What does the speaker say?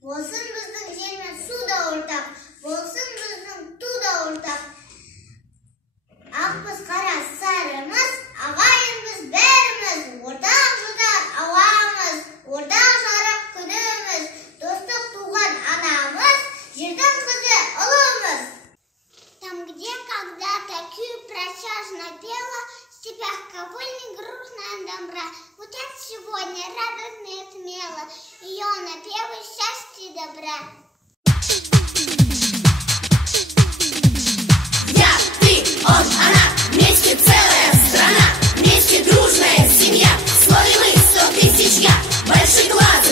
Болсын біздің жермен суда ортақ, болсын біздің туда ортақ. Ақбыз қара сарымыз, ағайынбыз бәріміз, ортақ жұтар ауамыз, ортақ жарық күніміз, достық туған анамыз, жердің қызы ұлымыз. Там, где когда-то кю протяжно пела, в степях ковыльни грустная добра, звучат сегодня радостно и смело ее напевы счастья и добра. Я, ты, он, она, вместе целая страна, вместе дружная семья, в слове мы 100 000 я, большой глаз.